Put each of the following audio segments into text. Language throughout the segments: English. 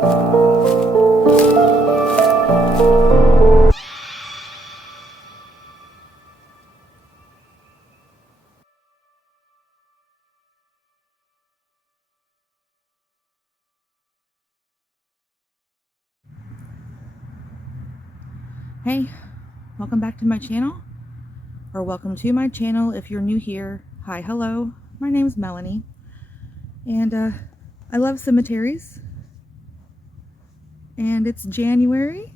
Hey, welcome back to my channel, or welcome to my channel if you're new here. Hi, hello, my name is Melanie, and I love cemeteries, and it's January.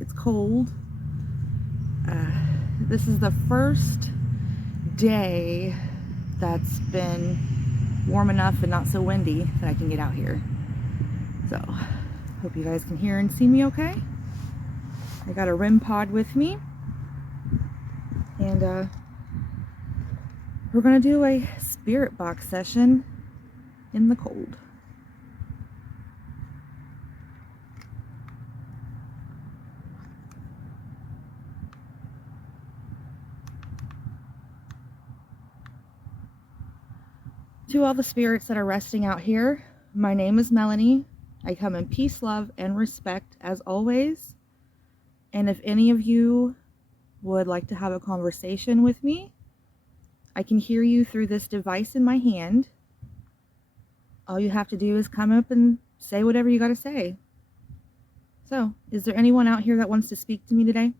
It's cold. This is the first day that's been warm enough and not so windy that I can get out here. So, hope you guys can hear and see me okay. I got a REM pod with me, and we're gonna do a spirit box session in the cold. To all the spirits that are resting out here, my name is Melanie. I come in peace, love, and respect as always. And if any of you would like to have a conversation with me, I can hear you through this device in my hand. All you have to do is come up and say whatever you got to say. So, is there anyone out here that wants to speak to me today?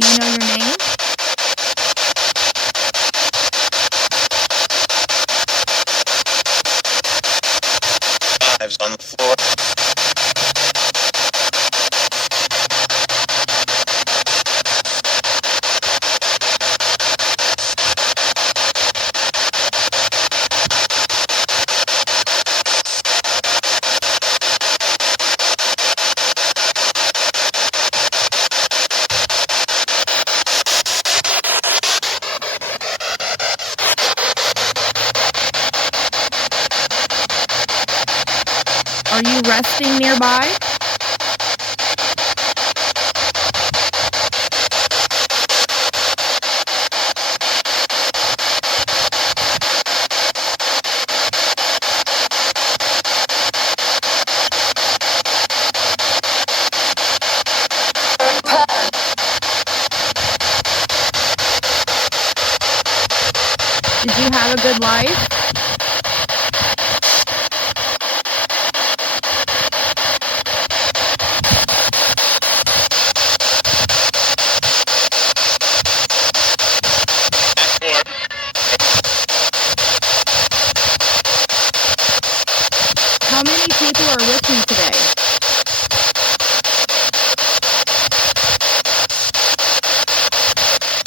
Do you know your name? Knives on the floor. Are you resting nearby? Did you have a good life? How many people are with me today?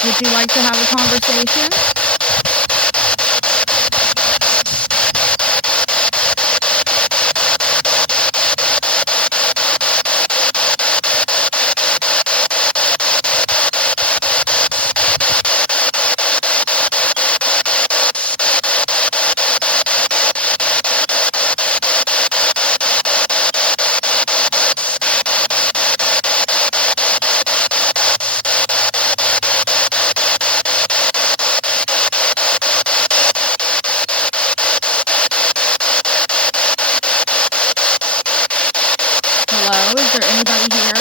Would you like to have a conversation? Hello, is there anybody here?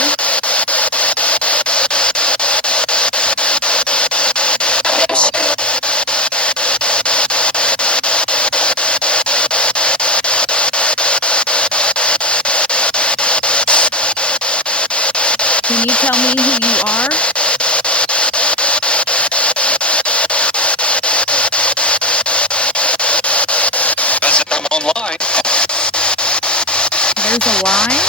Can you tell me who you are? I'm online. There's a line?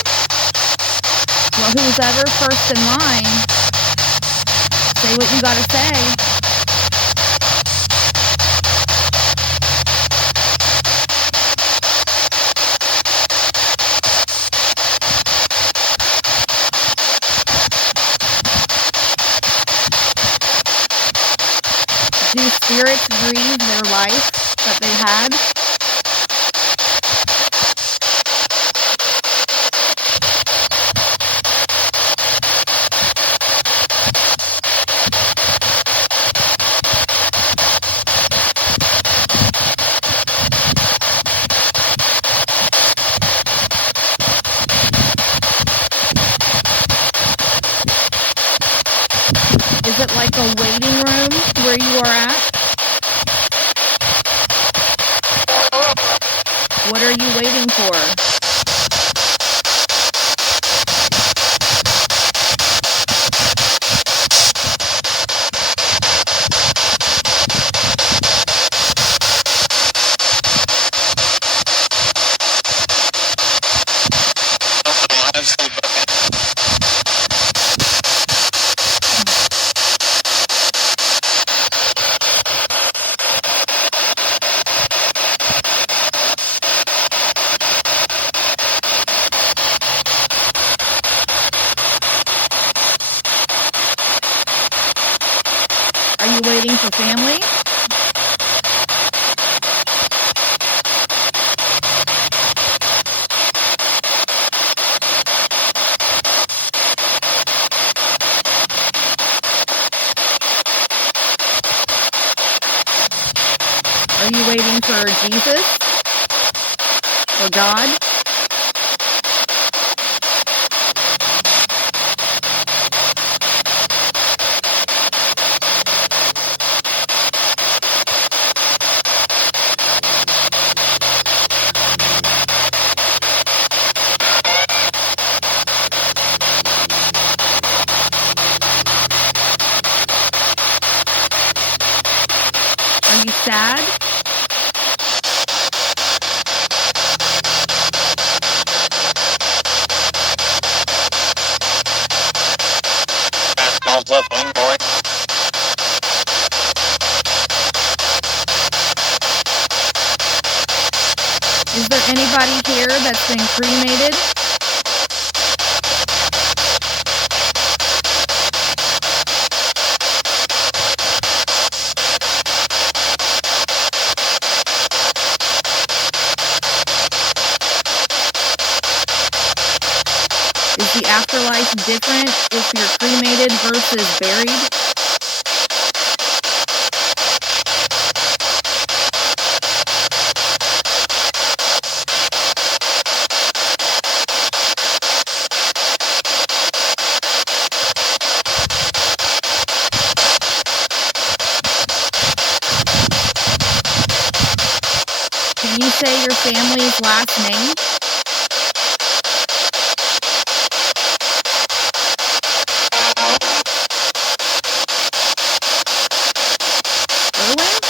Well, who's ever first in line, say what you gotta say. Do spirits grieve their life that they had? it like a waiting room where you are at? What are you waiting for? Are you waiting for family? Are you waiting for Jesus or God? Are you sad? Is there anybody here that's been cremated? Is the afterlife different if you're cremated versus buried? Can you say your family's last name? Irwin?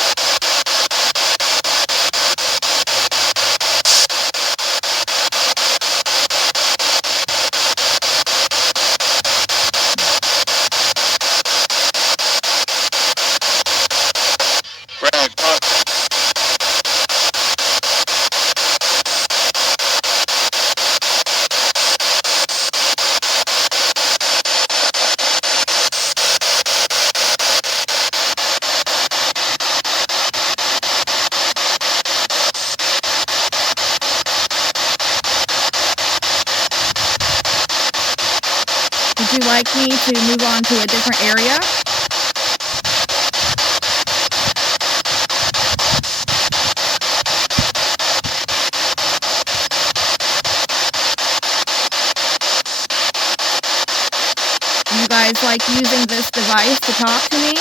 Would you like me to move on to a different area? Do you guys like using this device to talk to me?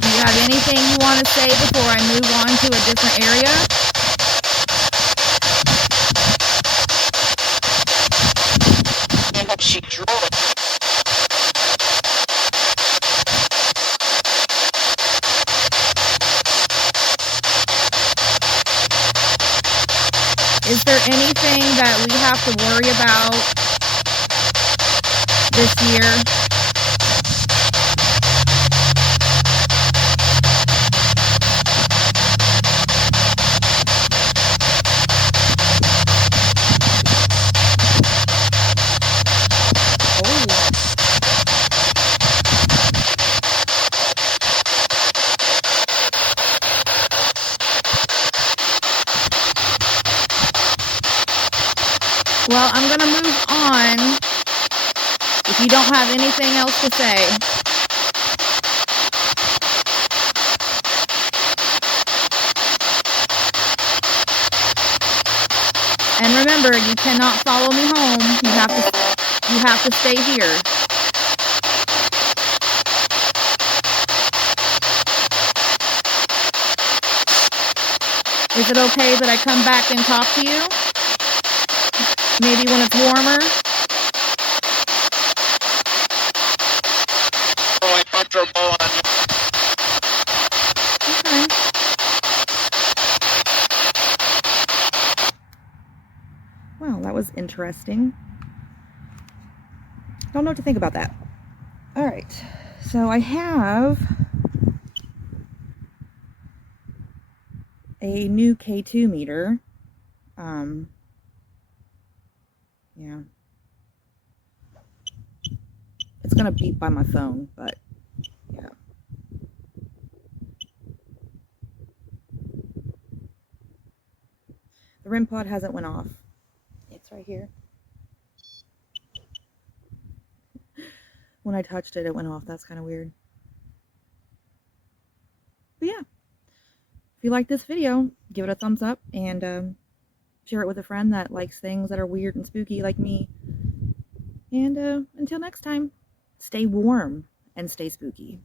Do you have anything you want to say before I move on to a different area? She drew it. Is there anything that we have to worry about this year? Well, I'm going to move on if you don't have anything else to say. And remember, you cannot follow me home. You have to stay here. Is it okay that I come back and talk to you? Maybe when it's warmer? Really comfortable on you. Okay. Wow, that was interesting. Don't know what to think about that. All right, so I have a new K2 meter. Yeah. It's gonna beep by my phone, but yeah. The REM pod hasn't went off. It's right here. When I touched it, it went off. That's kind of weird. But yeah, if you like this video, give it a thumbs up and share it with a friend that likes things that are weird and spooky like me. And until next time, stay warm and stay spooky.